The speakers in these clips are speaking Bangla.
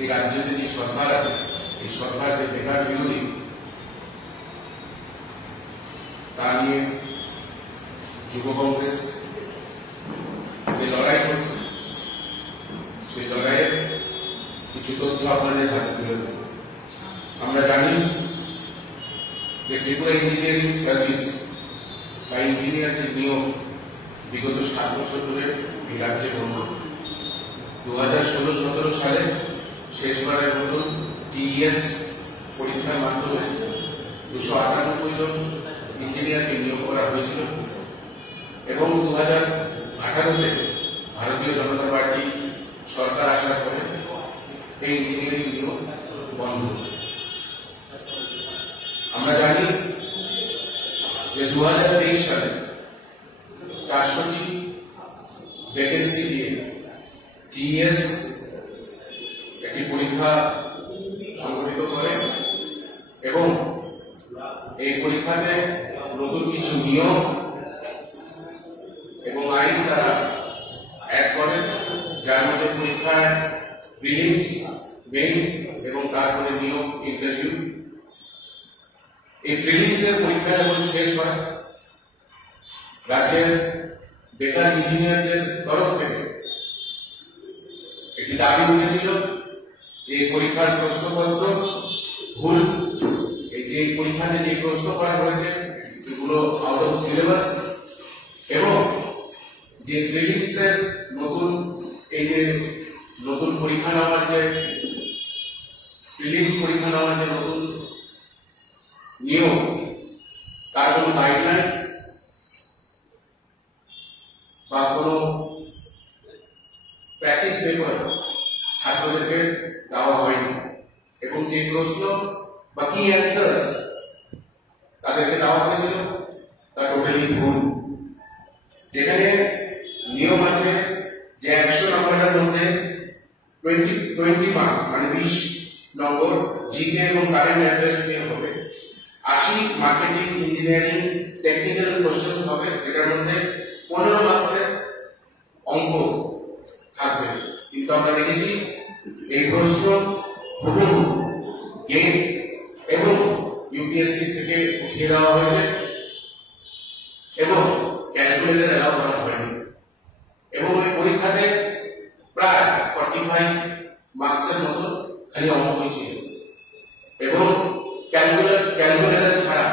এই রাজ্যে যে সরকার আছে, এই সরকার যে বেকার বিরোধী, তা নিয়ে যুব কংগ্রেস যে লড়াই করছে, সেই লড়াইয়ের কিছু তথ্য আপনাদের হাতে তুলে দেব। আমরা জানি যে ত্রিপুরা ইঞ্জিনিয়ারিং সার্ভিস বা ইঞ্জিনিয়ারদের নিয়োগ বিগত 7 বছর ধরে এই রাজ্যে বন্ধ। 2016-17 সালে শেষবারের মতন টিইএস পরীক্ষার মাধ্যমে 298 জন ইঞ্জিনিয়ারকে নিয়োগ করা হয়েছিল এবং 2018-তে ভারতীয় জনতা পার্টি সরকার আসার পরে এই ইঞ্জিনিয়ারিং নিয়োগ বন্ধ। আমরা জানি যে 2023 সালে 400টি ভ্যাকেন্সি দিয়ে টিএস একটি পরীক্ষা সংগঠিত করে এবং এই পরীক্ষাতে নতুন কিছু নিয়ম এবং আইন তারা অ্যাড করে, যার মধ্যে পরীক্ষায় প্রিলিমস, মেইন এবং তারপরে নিয়োগ ইন্টারভিউ। এই প্রিলিমসের পরীক্ষা যখন শেষ হয়, রাজ্যের বেকার ইঞ্জিনিয়ারদের তরফ থেকে একটি দাবি উঠেছিল যে পরীক্ষার প্রশ্নপত্র ভুল, এই যে পরীক্ষাতে যে প্রশ্ন করা হয়েছে এগুলো আউট অফ সিলেবাস এবং যে প্রিলিমসের নতুন এই যে নতুন পরীক্ষা নেওয়ার যে প্রিলিমস পরীক্ষা নেওয়ার যে নতুন নিয়ম, তার কোনো গাইডলাইন বা কোনো প্র্যাকটিস পেপার ছাত্রদেরকে দেওয়া হয়নি এবং যে প্রশ্ন বা কি অ্যান্সার্স তাদেরকে দেওয়া হয়েছিল তা টোটালি ভুল। যেখানে নিয়ম আছে যে 100 নম্বরের মধ্যে 20 মার্কস মানে 20 নম্বর জিকে এবং কারেন্ট অ্যাফেয়ার্স নিয়ে হবে, 80 মার্কেটিং, ইঞ্জিনিয়ারিং, টেকনিক্যাল কোশ্চেন্স হবে, এটার মধ্যে 15 মার্কসের অঙ্ক থাকবে। কিন্তু আমরা দেখেছি এই প্রশ্ন হুবহু গেট এবং ইউপিএসসি থেকে উঠিয়ে দেওয়া হয়েছে এবং ক্যালকুলেটর এলাও করা হয়নি এবং ওই পরীক্ষাতে প্রায় 45 মার্কসের মতো খালি অঙ্কই ছিল এবং ক্যালকুলেটর ছাড়া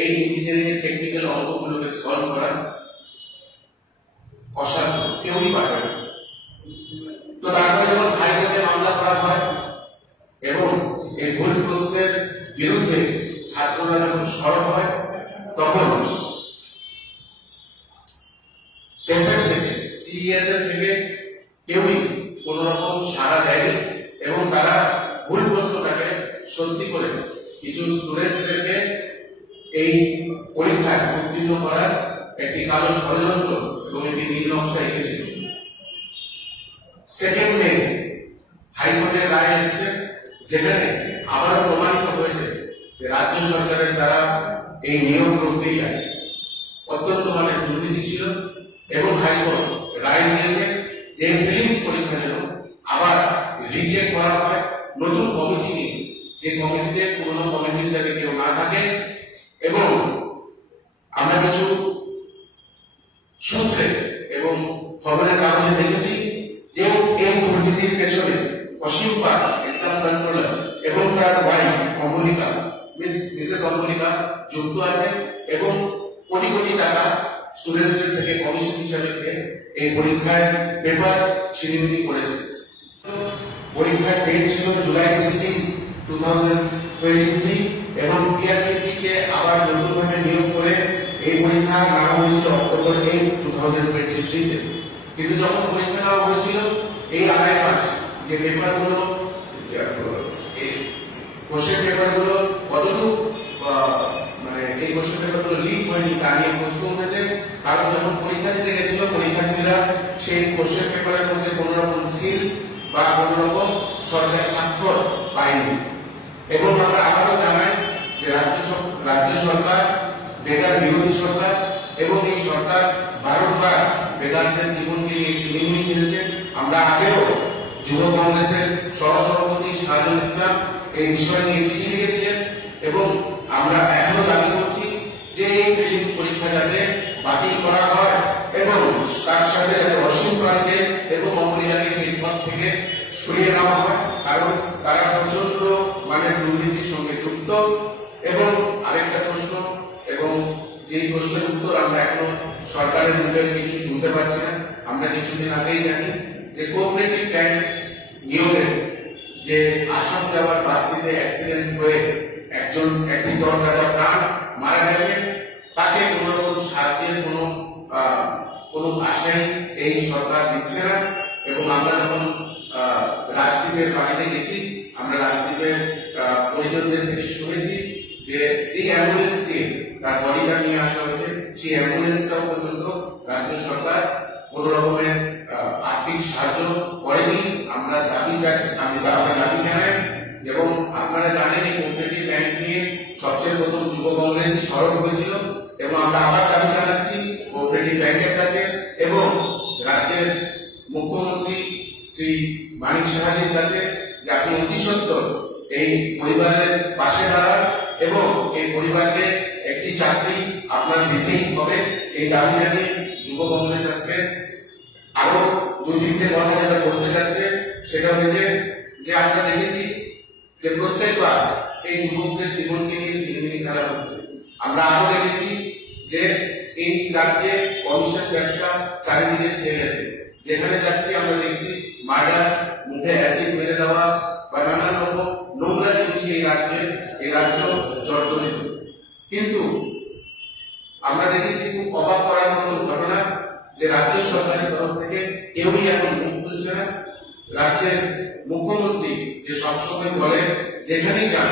এই ইঞ্জিনিয়ারিং এর টেকনিক্যাল অঙ্কগুলোকে সলভ করা অসাধ্য, কেউই পারবে না। তো তারপরে যখন হাইকোর্টে মামলা করা হয় এবং এই ভুল প্রশ্নের বিরুদ্ধে ছাত্ররা যখন সরব হয়, তখন টিএস এর থেকে কেউই কোন রকম সাড়া দেয়নি এবং তারা ভুল প্রশ্নটাকে সত্যি করে কিছু স্টুডেন্টসদেরকে এই পরীক্ষায় উত্তীর্ণ করার একটি কালো ষড়যন্ত্র এবং একটি নীল নকশা এঁকেছিল। সেকেন্ড মে হাইকোর্টের রায় এসেছে, যেখানে আবারও প্রমাণিত হয়েছে যে রাজ্য সরকারের দ্বারা এই নিয়োগ প্রক্রিয়ায় অত্যন্ত মানে দুর্নীতি ছিল এবং হাইকোর্ট রায় দিয়েছে যে প্রিলিমস পরীক্ষা যেন আবার রিচেক করা হয় নতুন কমিটি নিয়ে, যে কমিটিতে পুরনো কমিটির যাতে কেউ না থাকে। এবং আমরা কিছু সূত্রে এবং খবরের কাগজে দেখেছি যে এই দুর্নীতির পেছনে অসীম পাল, এক্সাম কন্ট্রোলার এবং তার ওয়াইফ অমলিকা, মিসেস অমলিকা যুক্ত আছে এবং কোটি কোটি টাকা স্টুডেন্টসদের থেকে কমিশন হিসাবে এই পরীক্ষায় পেপার ছিনিমিনি করেছে। পরীক্ষার ডেট ছিল জুলাই 16, 2023 এবং পিআরপিসি কে আবার নতুনভাবে নিয়োগ করে এই পরীক্ষা নেওয়া হয়েছিল অক্টোবর 8, 2023 তে। কিন্তু যখন পরীক্ষা নেওয়া হয়েছিল এই আড়াই মাস যে পেপারগুলো কোশ্চেন পেপারগুলো কতটুকু মানে এই কোশ্চেন পেপারগুলো লিক হয়নি তা নিয়ে প্রশ্ন উঠেছে, কারণ যখন পরীক্ষা দিতে গেছিল পরীক্ষার্থীরা সেই কোশ্চেন পেপারের মধ্যে কোন রকম সিল বা কোন রকম সরকারি স্বাক্ষর পায়নি। এবং আমরা আবারও জানাই যে রাজ্য সরকার বেকার বিরোধী সরকার এবং এই সরকার বারংবার বেকারদের জীবনকে নিয়ে ছিনিমিনি খেলছে। আমরা আগেও যুব কংগ্রেসের সহসভাপতি শাহজাহান ইসলাম এই বিষয় নিয়ে চিঠি লিখেছিলেন এবং আমরা এখনো দাবি করছি যে এই প্রিলিমস পরীক্ষা যাতে বাতিল করা হয় এবং তার সাথে অসীম প্রান্তে এবং অমরিয়াকে সেই পদ থেকে সরিয়ে নেওয়া হয়, কারণ তারা প্রচন্ড মানের দুর্নীতির সঙ্গে যুক্ত। এবং আরেকটা প্রশ্ন, এবং যেই প্রশ্নের উত্তর আমরা এখনো সরকারের মুখে কিছু শুনতে পাচ্ছি না। আমরা কিছুদিন আগেই জানি যে কোঅপারেটিভ ব্যাংক নিয়োগে যে আসাম যাওয়ার বাসটিতে অ্যাক্সিডেন্ট হয়ে একটি তরতাজা প্রাণ মারা গেছে, তাকে কোন রকম সাহায্যের কোনো আশাই এই সরকার দিচ্ছে না। এবং আমরা যখন রাজদ্বীপের বাড়িতে গেছি, আমরা রাজদ্বীপের পরিজনদের থেকে শুনেছি যে এই অ্যাম্বুলেন্স দিয়ে তার বডিটা নিয়ে আসা হয়েছে, সেই অ্যাম্বুলেন্সটাও পর্যন্ত রাজ্য সরকার কোন রকমের আর্থিক সাহায্য করেনি। আমরা দাবি জানাই। এবং আপনারা জানেন এই কোঅপারেটিভ ব্যাংক নিয়ে সবচেয়ে প্রথম যুব কংগ্রেস সরব হয়েছিল, এবং আমরা আবার দাবি জানাচ্ছি কোঅপারেটিভ ব্যাংকের কাছে এবং রাজ্যের মুখ্যমন্ত্রী শ্রী মানিক সাহাজির কাছে যে আপনি অতি সত্বর এই পরিবারের পাশে দাঁড়ান এবং এই পরিবারকে একটি চাকরি আপনার দিতেই হবে। এই দাবি জানিয়ে যুব কংগ্রেস আজকে আরো দুই তিনটে কথা যেটা বলতে যাচ্ছে, সেটা হয়েছে যে আমরা দেখেছি যে প্রত্যেকবার এই যুবকদের জীবনকে নিয়ে ছিনিমিনি খেলা হচ্ছে। আমরা আরো দেখেছি যে এই রাজ্যে কমিশন ব্যবসা চারিদিকে ছেয়ে গেছে, যেখানে যাচ্ছি আমরা দেখছি মার্ডার, মুখে অ্যাসিড মেরে দেওয়া বা নানান রকম নোংরা জিনিস এই রাজ্য জর্জরিত। কিন্তু আমরা দেখেছি খুব অবাক করার মতো ঘটনা যে রাজ্য সরকারের তরফ থেকে কেউই এখন মুখ খুলছে না। রাজ্যের মুখ্যমন্ত্রী যে সবসময় বলেন, যেখানেই যান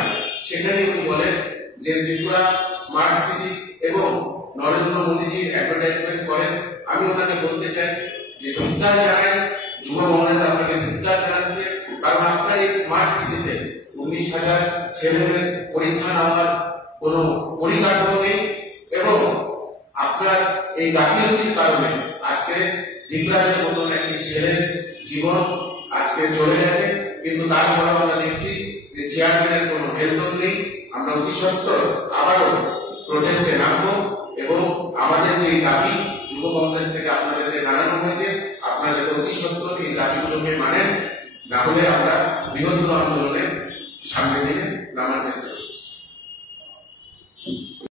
সেখানেই উনি বলেন যে ত্রিপুরা স্মার্ট সিটি এবং নরেন্দ্র মোদীজির অ্যাডভার্টাইজমেন্ট করেন। আমি ওনাকে বলতে চাই যে ধিক্কার জানাই, যুব কংগ্রেস আপনাকে ধিক্কার জানাচ্ছে, কারণ আপনার এই স্মার্ট সিটিতে 19,000 ছেলেমেয়ের পরীক্ষা নেওয়ার কোন পরিকাঠামো নেই এবং আপনার এই গাফিলতির কারণে আজকে দিগরাজের মতন একটি ছেলের জীবন আজকে চলে গেছে। কিন্তু তারপরেও আমরা দেখছি যে চেয়ারম্যানের কোনো হেলদোল নেই। আমরা অতি সত্বর আবারও প্রোটেস্টে নামবো এবং আমাদের যে দাবি যুব কংগ্রেস থেকে আপনাদেরকে জানানো হয়েছে, আপনারা যাতে অতি সত্বর এই দাবিগুলোকে মানেন, না হলে আমরা বৃহত্তর আন্দোলনে সামনে দিকে নামার চেষ্টা